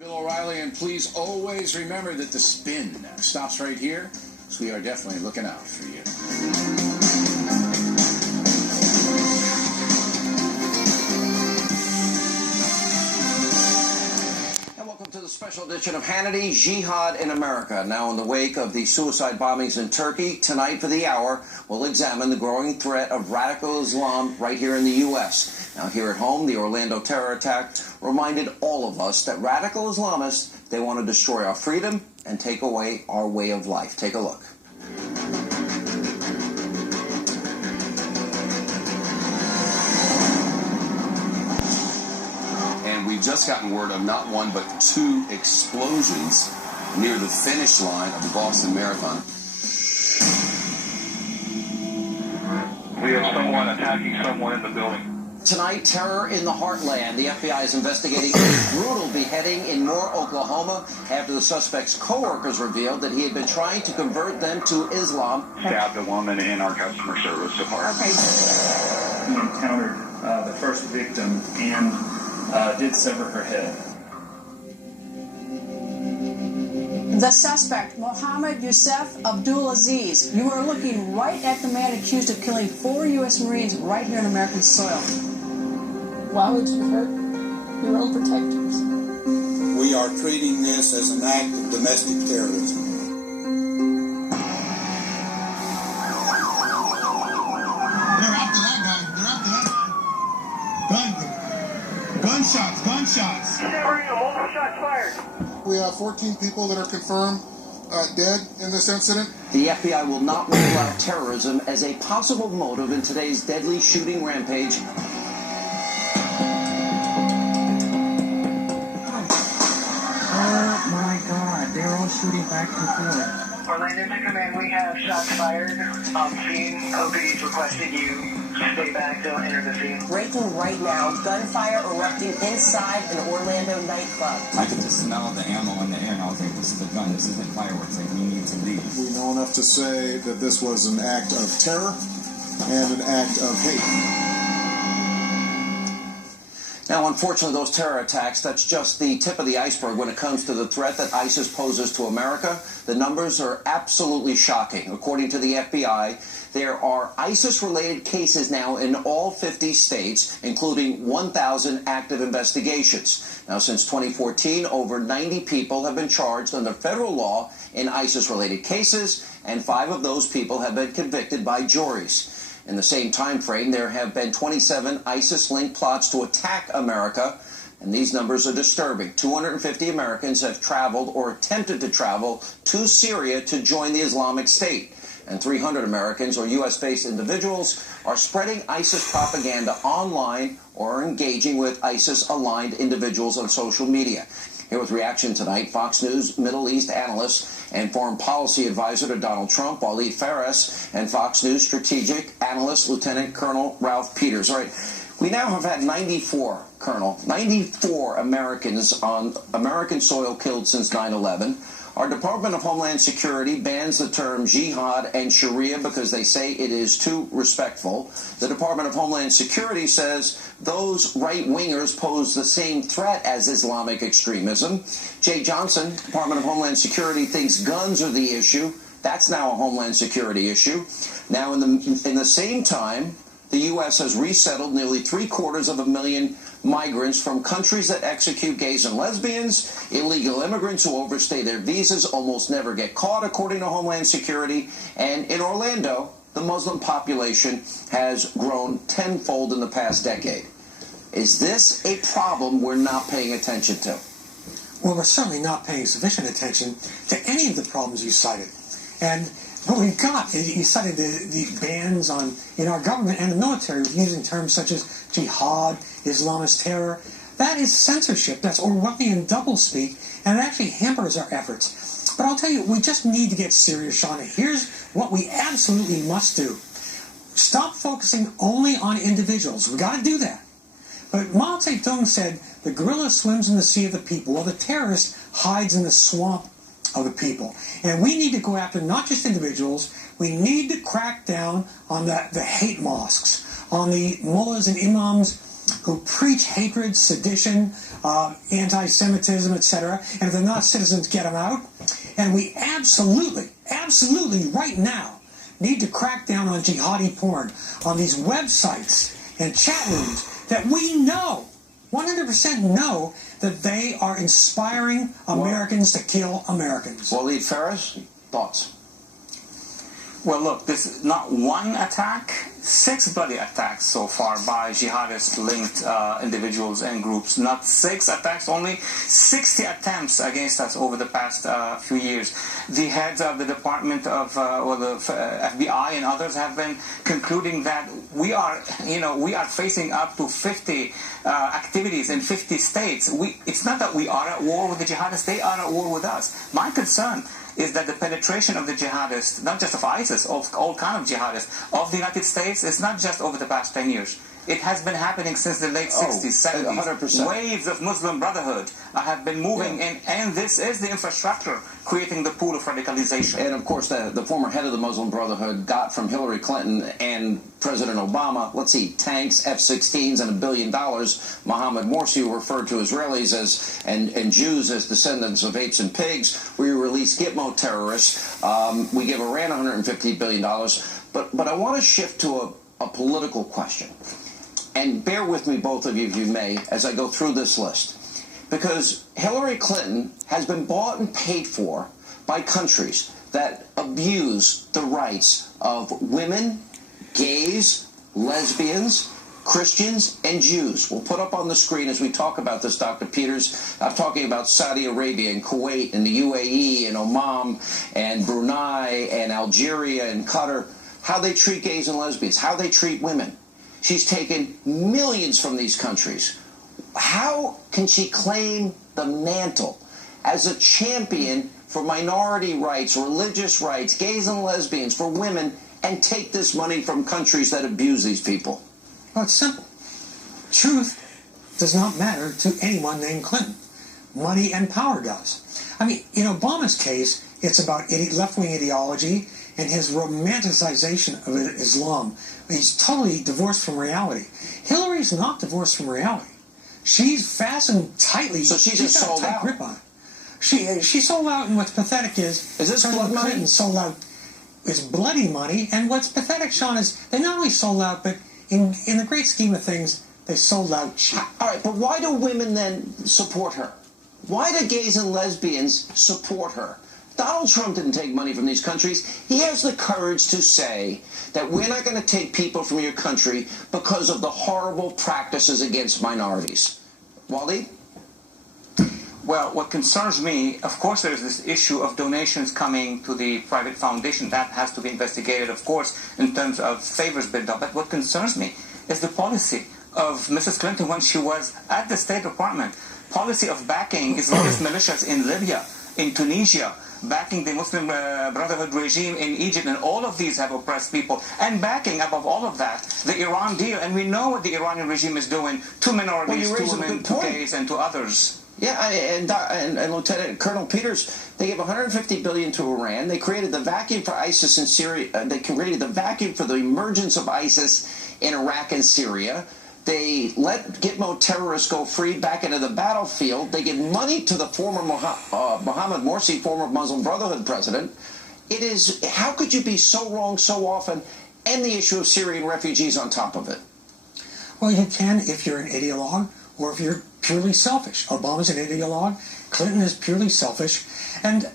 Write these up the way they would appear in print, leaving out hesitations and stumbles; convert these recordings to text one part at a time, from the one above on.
Bill O'Reilly, and please always remember that the spin stops right here, so we are definitely looking out for you. And welcome to the special edition of Hannity, Jihad in America. Now in the wake of the suicide bombings in Turkey, tonight for the hour, we'll examine the growing threat of radical Islam right here in the U.S. Now here at home, the Orlando terror attack reminded all of us that radical Islamists, they want to destroy our freedom and take away our way of life. Take a look. And we've just gotten word of not one but two explosions near the finish line of the Boston Marathon. We have someone attacking someone in the building. Tonight, terror in the heartland. The FBI is investigating a brutal beheading in Moore, Oklahoma, after the suspect's co-workers revealed that he had been trying to convert them to Islam. Stabbed a woman in our customer service department. He encountered the first victim and did sever her head. The suspect, Mohammed Youssef Abdulaziz. You are looking right at the man accused of killing 4 U.S. Marines right here on American soil. Why would you hurt your own protectors? We are treating this as an act of domestic terrorism. They're after that guy. They're after that guy. Gunshots. Multiple shots fired. We have 14 people that are confirmed dead in this incident. The FBI will not rule out terrorism as a possible motive in today's deadly shooting rampage. Oh my God, they're all shooting back and forth. Orlando to command, we have shots fired on scene. OPD's requested you stay back, don't enter the scene. Breaking right now, gunfire erupting inside an Orlando nightclub. I could just smell the ammo in the air and I was like, this is a gun, this isn't fireworks, like we need to leave. We know enough to say that this was an act of terror and an act of hate. Now, unfortunately, those terror attacks, that's just the tip of the iceberg when it comes to the threat that ISIS poses to America. The numbers are absolutely shocking. According to the FBI, there are ISIS-related cases now in all 50 states, including 1,000 active investigations. Now, since 2014, over 90 people have been charged under federal law in ISIS-related cases, and 5 of those people have been convicted by juries. In the same time frame, there have been 27 ISIS-linked plots to attack America, and these numbers are disturbing. 250 Americans have traveled or attempted to travel to Syria to join the Islamic State, and 300 Americans or U.S.-based individuals are spreading ISIS propaganda online or engaging with ISIS-aligned individuals on social media. Here with reaction tonight, Fox News Middle East analyst and foreign policy advisor to Donald Trump, Waleed Phares, and Fox News strategic analyst, Lieutenant Colonel Ralph Peters. All right, we now have had 94 Americans on American soil killed since 9/11. Our Department of Homeland Security bans the term jihad and Sharia because they say it is too respectful. The Department of Homeland Security says those right-wingers pose the same threat as Islamic extremism. Jay Johnson, Department of Homeland Security, thinks guns are the issue. That's now a Homeland Security issue. Now, in the same time, the U.S. has resettled nearly 750,000 migrants from countries that execute gays and lesbians. Illegal immigrants who overstay their visas almost never get caught, according to Homeland Security. And in Orlando, the Muslim population has grown tenfold in the past decade. Is this a problem we're not paying attention to? Well, we're certainly not paying sufficient attention to any of the problems you cited. And what we've got is you cited the bans in our government and the military using terms such as jihad, Islamist terror. That is censorship. That's Orwellian doublespeak, and it actually hampers our efforts. But I'll tell you, we just need to get serious, Shauna. Here's what we absolutely must do. Stop focusing only on individuals. We got to do that. But Mao Zedong said, the gorilla swims in the sea of the people, while the terrorist hides in the swamp of the people. And we need to go after not just individuals, we need to crack down on the hate mosques, on the mullahs and imams who preach hatred, sedition, anti-Semitism, etc. And if they're not citizens, get them out. And we absolutely right now need to crack down on jihadi porn on these websites and chat rooms that we know, 100% know, that they are inspiring Americans to kill Americans. Waleed Phares, thoughts? Well, look, this is not one attack, 6 bloody attacks so far by jihadist-linked individuals and groups. Not 6 attacks, only 60 attempts against us over the past few years. The heads of the Department of, or the FBI and others have been concluding that we are facing up to 50 activities in 50 states. It's not that we are at war with the jihadists, they are at war with us. My concern is that the penetration of the jihadists, not just of ISIS, of all kinds of jihadists, of the United States, is not just over the past 10 years. It has been happening since the late 60s, 70s. 100%. Waves of Muslim Brotherhood have been moving in, and this is the infrastructure creating the pool of radicalization. And of course, the former head of the Muslim Brotherhood got from Hillary Clinton and President Obama, let's see, tanks, F-16s, and $1 billion. Mohammed Morsi, who referred to Israelis as and Jews as descendants of apes and pigs. We release Gitmo terrorists. We give Iran $150 billion. But I want to shift to a political question. And bear with me, both of you, if you may, as I go through this list. Because Hillary Clinton has been bought and paid for by countries that abuse the rights of women, gays, lesbians, Christians, and Jews. We'll put up on the screen as we talk about this, Dr. Peters. I'm talking about Saudi Arabia and Kuwait and the UAE and Oman and Brunei and Algeria and Qatar, how they treat gays and lesbians, how they treat women. She's taken millions from these countries. How can she claim the mantle as a champion for minority rights, religious rights, gays and lesbians, for women, and take this money from countries that abuse these people? Well, it's simple. Truth does not matter to anyone named Clinton. Money and power does. I mean, in Obama's case, it's about left-wing ideology and his romanticization of Islam. He's totally divorced from reality. Hillary's not divorced from reality. She's fastened tightly. So she's just got a tight grip on it. She sold out, and what's pathetic is this blood money? Clinton sold out is bloody money. And what's pathetic, Sean, is they not only sold out, but in the great scheme of things, they sold out cheap. All right, but why do women then support her? Why do gays and lesbians support her? Donald Trump didn't take money from these countries. He has the courage to say that we're not going to take people from your country because of the horrible practices against minorities. Waleed? Well, what concerns me, of course, there is this issue of donations coming to the private foundation. That has to be investigated, of course, in terms of favors built up. But what concerns me is the policy of Mrs. Clinton when she was at the State Department. Policy of backing Islamist militias in Libya, in Tunisia, backing the Muslim Brotherhood regime in Egypt, and all of these have oppressed people. And backing, above all of that, the Iran deal. And we know what the Iranian regime is doing to minorities, to women, to gays, and to others. Yeah, and Lieutenant Colonel Peters, they gave $150 billion to Iran. They created the vacuum for ISIS in Syria. They created the vacuum for the emergence of ISIS in Iraq and Syria. They let Gitmo terrorists go free back into the battlefield. They give money to the former Mohammed Morsi, former Muslim Brotherhood president. It is, how could you be so wrong so often, and the issue of Syrian refugees on top of it? Well, you can if you're an ideologue or if you're purely selfish. Obama's an ideologue. Clinton is purely selfish. And,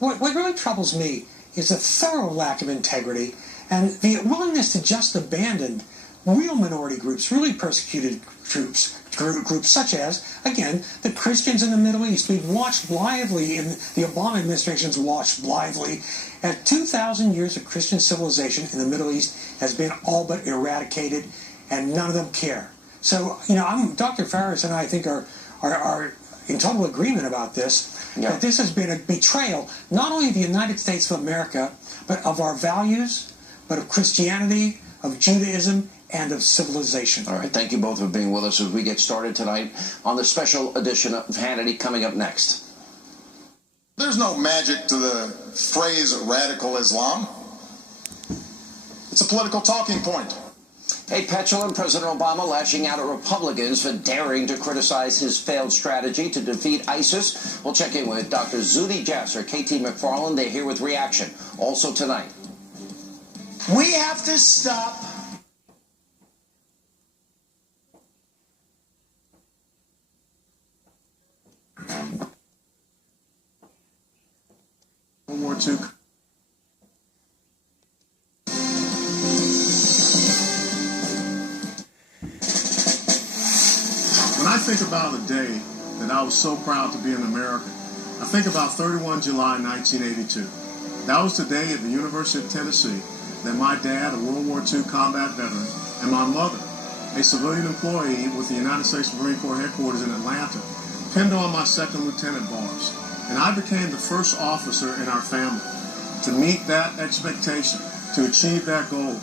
what really troubles me is a thorough lack of integrity and the willingness to just abandon real minority groups, really persecuted groups such as, again, the Christians in the Middle East. We've watched blithely, and the Obama administration's watched blithely, as 2,000 years of Christian civilization in the Middle East has been all but eradicated, and none of them care. So, Dr. Phares and I think are in total agreement about this, that this has been a betrayal, not only of the United States of America, but of our values, but of Christianity, of Judaism, and of civilization. All right, thank you both for being with us as we get started tonight on the special edition of Hannity coming up next. There's no magic to the phrase radical Islam. It's a political talking point. A petulant President Obama lashing out at Republicans for daring to criticize his failed strategy to defeat ISIS. We'll check in with Dr. Zuhdi Jasser, KT McFarland. They're here with reaction. Also tonight. We have to stop World War II. When I think about the day that I was so proud to be an American, I think about 31 July 1982. That was the day at the University of Tennessee that my dad, a World War II combat veteran, and my mother, a civilian employee with the United States Marine Corps headquarters in Atlanta, pinned on my second lieutenant bars. And I became the first officer in our family to meet that expectation, to achieve that goal.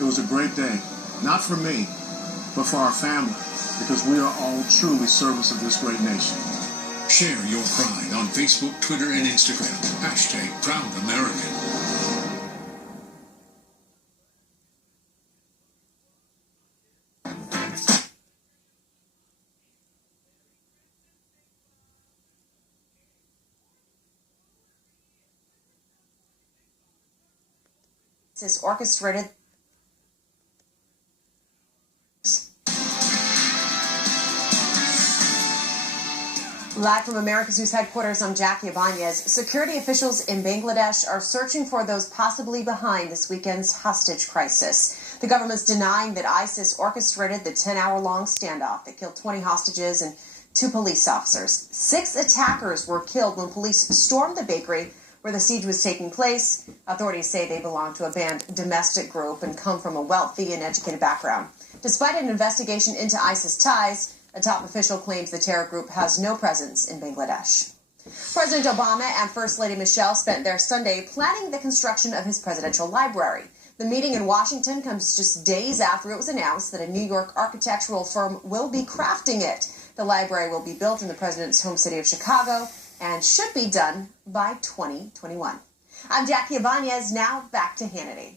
It was a great day, not for me, but for our family, because we are all truly servants of this great nation. Share your pride on Facebook, Twitter, and Instagram. #ProudAmerican. This orchestrated. Live from America's News headquarters, I'm Jackie Ibanez. Security officials in Bangladesh are searching for those possibly behind this weekend's hostage crisis. The government's denying that ISIS orchestrated the 10-hour-long standoff that killed 20 hostages and 2 police officers. 6 attackers were killed when police stormed the bakery where the siege was taking place. Authorities say they belong to a banned domestic group and come from a wealthy and educated background. Despite an investigation into ISIS ties, a top official claims the terror group has no presence in Bangladesh. President Obama and First Lady Michelle spent their Sunday planning the construction of his presidential library. The meeting in Washington comes just days after it was announced that a New York architectural firm will be crafting it. The library will be built in the president's home city of Chicago and should be done by 2021. I'm Jackie Ibanez. Now back to Hannity.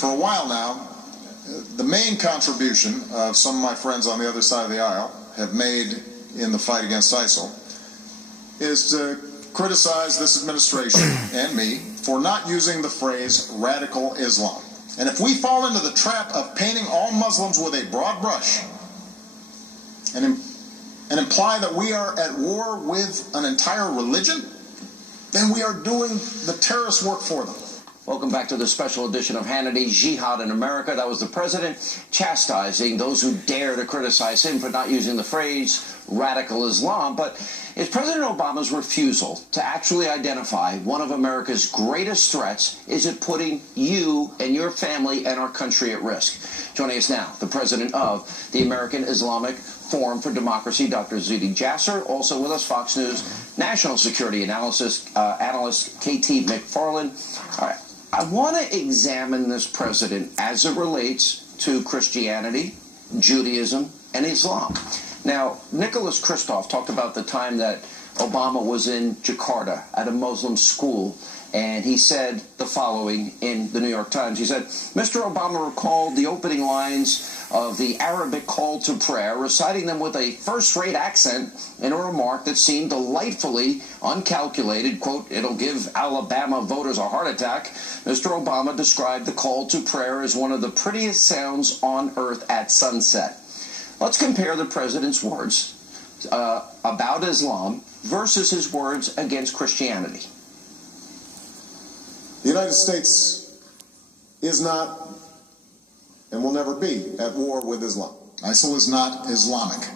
For a while now, the main contribution of some of my friends on the other side of the aisle have made in the fight against ISIL is to criticize this administration and me for not using the phrase radical Islam. And if we fall into the trap of painting all Muslims with a broad brush and imply that we are at war with an entire religion, then we are doing the terrorist work for them. Welcome back to the special edition of Hannity, Jihad in America. That was the president chastising those who dare to criticize him for not using the phrase radical Islam. But it's President Obama's refusal to actually identify one of America's greatest threats. Is it putting you and your family and our country at risk? Joining us now, the president of the American Islamic Forum for Democracy, Dr. Zuhdi Jasser. Also with us, Fox News national security analyst KT McFarland. All right. I want to examine this president as it relates to Christianity, Judaism, and Islam. Now, Nicholas Kristof talked about the time that Obama was in Jakarta at a Muslim school, and he said the following in the New York Times. He said, Mr. Obama recalled the opening lines of the Arabic call to prayer, reciting them with a first-rate accent in a remark that seemed delightfully uncalculated. Quote, it'll give Alabama voters a heart attack. Mr. Obama described the call to prayer as one of the prettiest sounds on earth at sunset. Let's compare the president's words about Islam versus his words against Christianity. The United States is not and will never be at war with Islam. ISIL is not Islamic.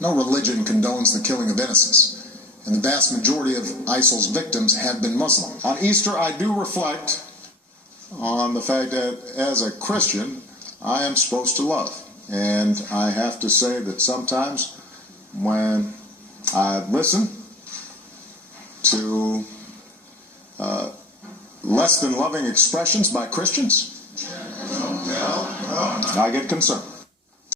No religion condones the killing of innocents, and the vast majority of ISIL's victims have been Muslim. On Easter, I do reflect on the fact that as a Christian, I am supposed to love. And I have to say that sometimes when I listen to less than loving expressions by Christians, I get concerned.